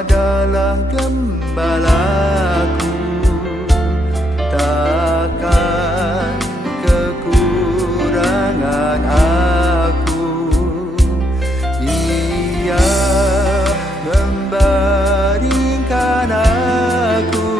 adalah gembalaku, takkan kekurangan aku. Ia membaringkan aku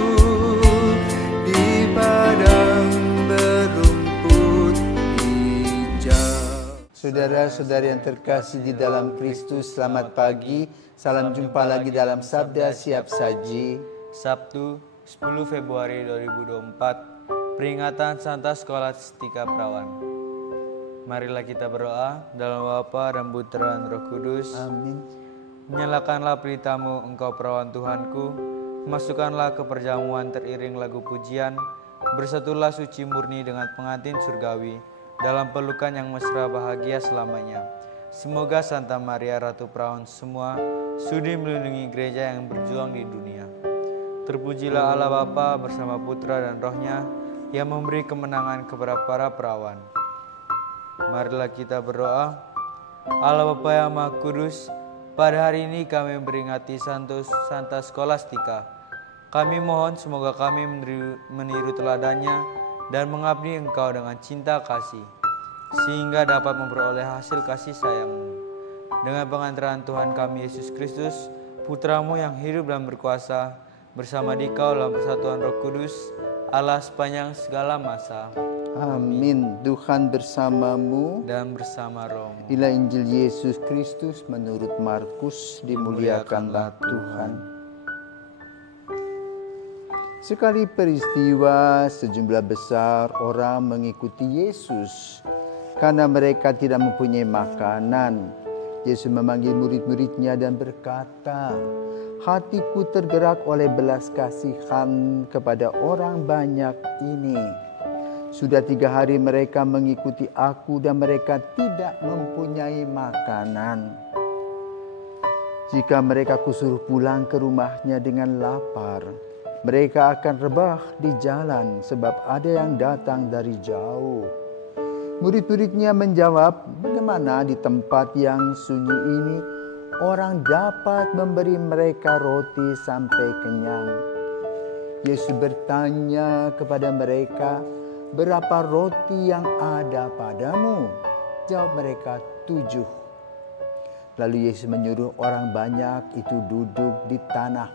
di padang berumput hijau. Saudara-saudari yang terkasih di dalam Kristus, selamat pagi. Salam jumpa lagi dalam Sabda Siap Saji. Sabtu 10 Februari 2024, peringatan Santa Skolastika Perawan. Marilah kita berdoa. Dalam Bapa dan Putra dan Roh Kudus. Amin. Nyalakanlah pelitamu, Engkau perawan Tuhanku. Masukkanlah ke perjamuan teriring lagu pujian. Bersatulah suci murni dengan pengantin surgawi dalam pelukan yang mesra bahagia selamanya. Semoga Santa Maria Ratu Perawan semua sudi melindungi gereja yang berjuang di dunia. Terpujilah Allah Bapa bersama Putra dan Rohnya yang memberi kemenangan kepada para perawan. Marilah kita berdoa. Allah Bapa yang Maha Kudus, pada hari ini kami memperingati Santa Skolastika. Kami mohon semoga kami meniru teladannya dan mengabdi Engkau dengan cinta kasih, sehingga dapat memperoleh hasil kasih sayang-Mu. Dengan pengantaran Tuhan kami Yesus Kristus, Putra-Mu yang hidup dan berkuasa, bersama Dikau dalam persatuan Roh Kudus, Allah sepanjang segala masa. Amin. Tuhan bersamamu Dan bersama roh-Mu. Inilah Injil Yesus Kristus menurut Markus. Dimuliakanlah Tuhan. Sekali peristiwa, sejumlah besar orang mengikuti Yesus karena mereka tidak mempunyai makanan. Yesus memanggil murid-muridnya dan berkata, "Hatiku tergerak oleh belas kasihan kepada orang banyak ini. Sudah 3 hari mereka mengikuti aku dan mereka tidak mempunyai makanan. Jika mereka kusuruh pulang ke rumahnya dengan lapar, mereka akan rebah di jalan sebab ada yang datang dari jauh." Murid-muridnya menjawab, "Bagaimana di tempat yang sunyi ini orang dapat memberi mereka roti sampai kenyang?" Yesus bertanya kepada mereka, "Berapa roti yang ada padamu?" Jawab mereka, 7. Lalu Yesus menyuruh orang banyak itu duduk di tanah.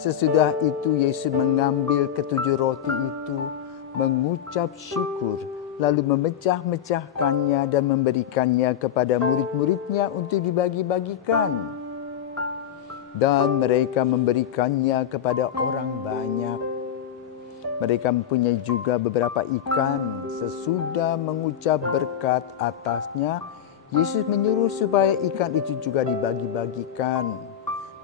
Sesudah itu Yesus mengambil ke-7 roti itu, mengucap syukur, lalu memecah-mecahkannya dan memberikannya kepada murid-muridnya untuk dibagi-bagikan. Dan mereka memberikannya kepada orang banyak. Mereka mempunyai juga beberapa ikan. Sesudah mengucap berkat atasnya, Yesus menyuruh supaya ikan itu juga dibagi-bagikan.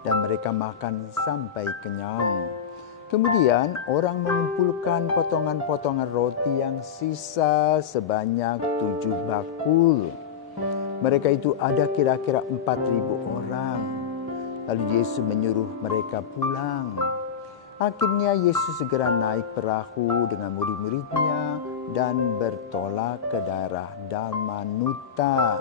Dan mereka makan sampai kenyang. Kemudian orang mengumpulkan potongan-potongan roti yang sisa sebanyak 7 bakul. Mereka itu ada kira-kira 4.000 orang. Lalu Yesus menyuruh mereka pulang. Akhirnya Yesus segera naik perahu dengan murid-muridnya dan bertolak ke daerah Dalmanuta.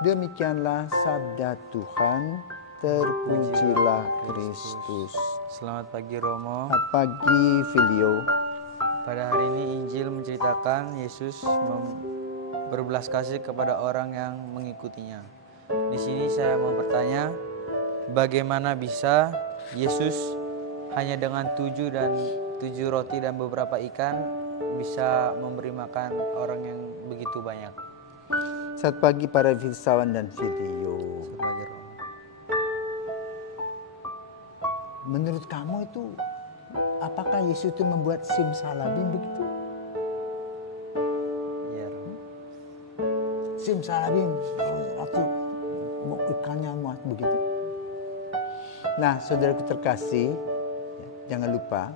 Demikianlah sabda Tuhan. Terpujilah Kristus. Selamat pagi Romo. Selamat pagi Filio. Pada hari ini Injil menceritakan Yesus berbelas kasih kepada orang yang mengikutinya. Di sini saya mau bertanya, bagaimana bisa Yesus hanya dengan 7 roti dan beberapa ikan bisa memberi makan orang yang begitu banyak? Selamat pagi para filsawan dan Filio. Menurut kamu itu, apakah Yesus itu membuat simsalabim begitu? Ya. Simsalabim, atau mau ikannya muat begitu? Nah, saudaraku terkasih, jangan lupa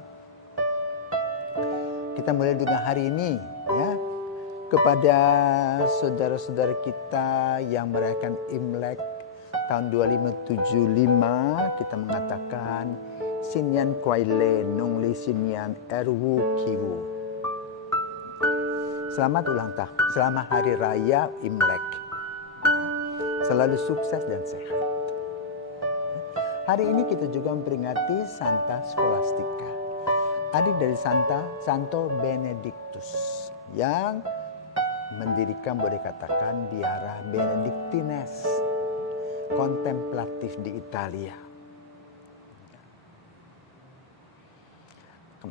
kita mulai dengan hari ini, ya, kepada saudara-saudara kita yang merayakan Imlek tahun 2575, kita mengatakan Sinyan Kwaile Nongli Sinyan Erwu Kiwu. Selamat ulang tahun, selamat hari raya Imlek. Selalu sukses dan sehat. Hari ini kita juga memperingati Santa Scholastica, adik dari Santo Benedictus yang mendirikan, boleh katakan, biara Benediktines kontemplatif di Italia.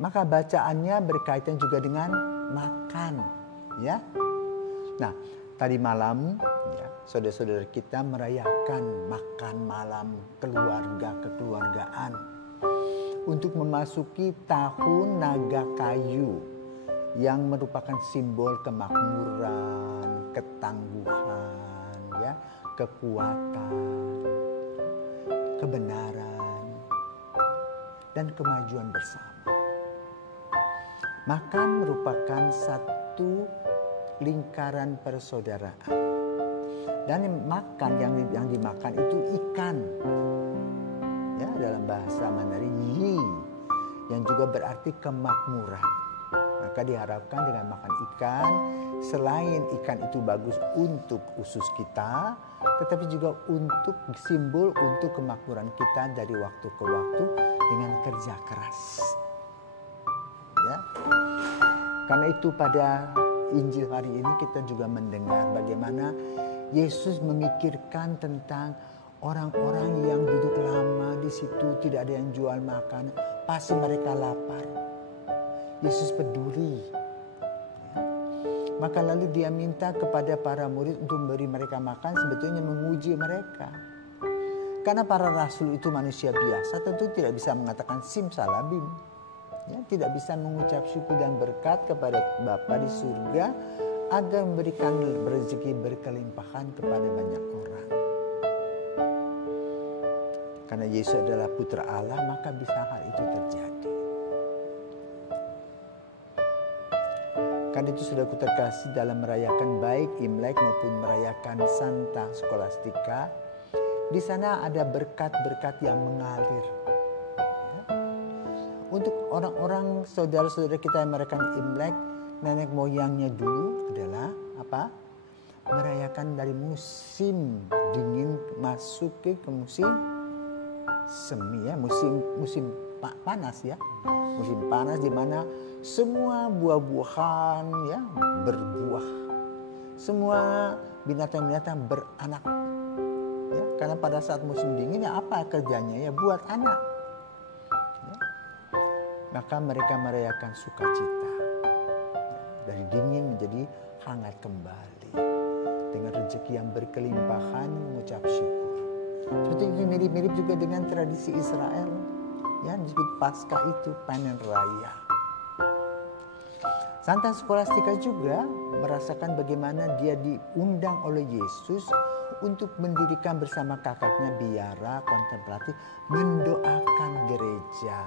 Maka bacaannya berkaitan juga dengan makan, ya. Nah, tadi malam ya, saudara-saudara kita merayakan makan malam kekeluargaan untuk memasuki tahun naga kayu yang merupakan simbol kemakmuran, ketangguhan, ya, kekuatan, kebenaran, dan kemajuan bersama. Makan merupakan satu lingkaran persaudaraan. Dan makan yang dimakan itu ikan. Ya, dalam bahasa Mandarin yi, yang juga berarti kemakmuran. Maka diharapkan dengan makan ikan, selain ikan itu bagus untuk usus kita, tetapi juga untuk simbol untuk kemakmuran kita dari waktu ke waktu dengan kerja keras. Ya. Karena itu pada Injil hari ini kita juga mendengar bagaimana Yesus memikirkan tentang orang-orang yang duduk lama di situ, tidak ada yang jual makan, pasti mereka lapar. Yesus peduli. Ya. Maka lalu dia minta kepada para murid untuk memberi mereka makan, sebetulnya menguji mereka. Karena para rasul itu manusia biasa, tentu tidak bisa mengatakan simsalabim. Ya, tidak bisa mengucap syukur dan berkat kepada Bapa di surga agar memberikan rezeki berkelimpahan kepada banyak orang. Karena Yesus adalah putra Allah, maka bisa hal itu terjadi. Karena itu sudah terkasih dalam merayakan baik Imlek maupun merayakan Santa Scholastica, di sana ada berkat-berkat yang mengalir. Untuk orang-orang saudara-saudara kita yang merayakan Imlek, nenek moyangnya dulu adalah apa? Merayakan dari musim dingin masuk ke musim semi, ya, musim panas, ya. Musim panas di mana semua buah-buahan, ya, berbuah. Semua binatang-binatang beranak. Ya, karena pada saat musim dingin ya apa kerjanya? Ya buat anak. Maka mereka merayakan sukacita. Dari dingin menjadi hangat kembali. Dengan rezeki yang berkelimpahan mengucap syukur. Seperti ini mirip-mirip juga dengan tradisi Israel. Ya, disebut Paskah itu panen raya. Santa Scholastica juga merasakan bagaimana dia diundang oleh Yesus untuk mendirikan bersama kakaknya biara kontemplatif, mendoakan gereja.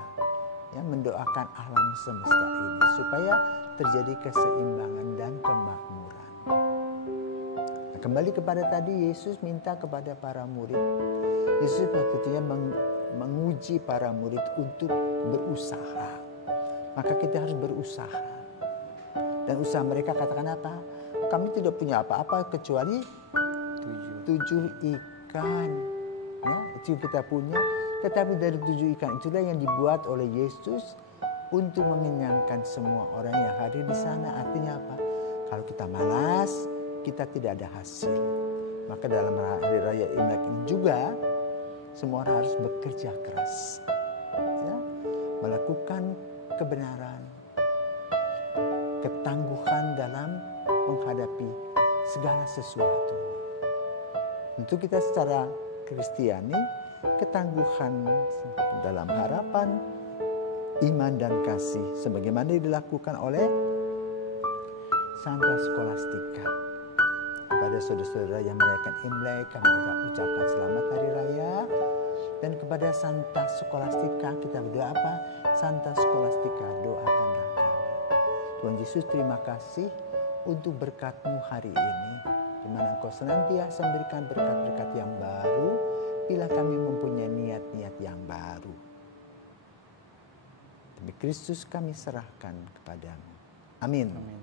Ya, mendoakan alam semesta ini supaya terjadi keseimbangan dan kemakmuran. Nah, kembali kepada tadi, Yesus minta kepada para murid. Yesus maksudnya menguji para murid untuk berusaha. Maka kita harus berusaha. Dan usaha mereka katakan apa? Kami tidak punya apa-apa kecuali 7 ikan. Ya, itu kita punya. Tetapi dari 7 ikan itulah yang dibuat oleh Yesus untuk mengenyangkan semua orang yang hadir di sana. Artinya apa? Kalau kita malas, kita tidak ada hasil. Maka dalam hari raya Imlek ini juga semua orang harus bekerja keras, ya, melakukan kebenaran, ketangguhan dalam menghadapi segala sesuatu. Tentu kita secara Kristiani, ketangguhan dalam harapan, iman dan kasih sebagaimana dilakukan oleh Santa Scholastica. Kepada saudara-saudara yang merayakan Imlek, kami ucapkan selamat hari raya. Dan kepada Santa Scholastica kita berdoa apa? Santa Scholastica, doakanlah kami. Tuhan Yesus, terima kasih untuk berkat-Mu hari ini, di mana Engkau senantiasa memberikan berkat-berkat yang baru bila kami mempunyai niat-niat yang baru. Demi Kristus kami serahkan kepadamu. Amin. Amin.